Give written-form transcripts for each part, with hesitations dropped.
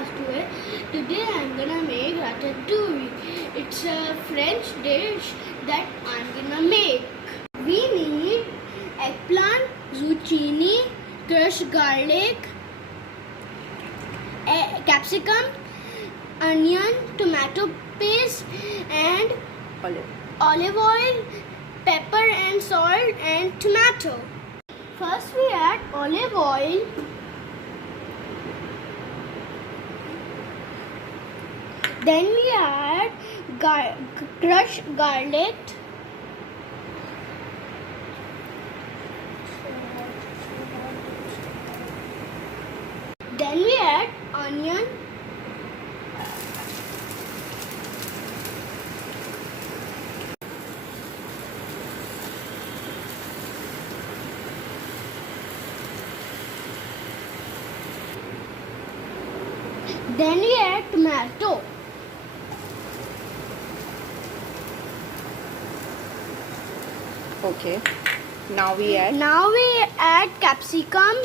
podcast today. Today I'm gonna make Ratatouille. It's a French dish that I'm gonna make. We need eggplant, zucchini, crushed garlic, capsicum, onion, tomato paste, and olive oil, pepper and salt, and tomato. First we add olive oil. Then we add crushed garlic. Then we add onion. Then we add tomato. Okay. Now we add capsicum.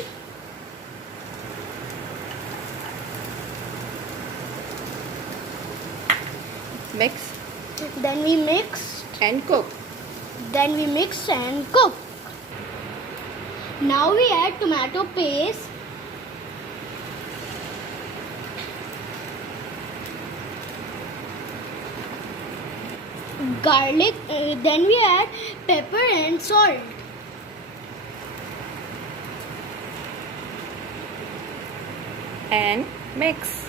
mix Then we mix. and cook. Then we mix and cook. Now we add tomato paste. Garlic. Then we add pepper and salt. And mix.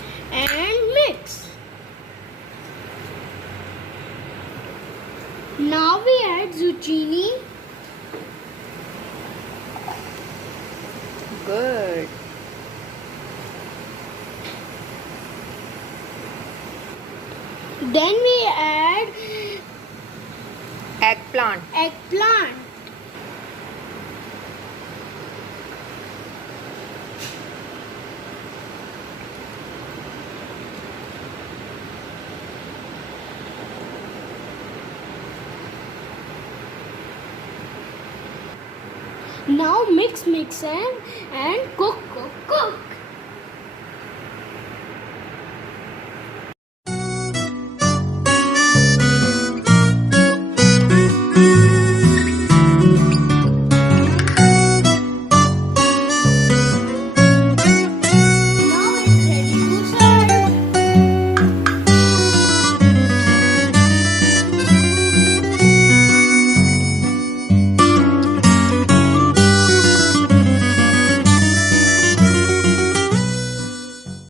Now we add zucchini. Good. Then we add Eggplant. Now mix and cook.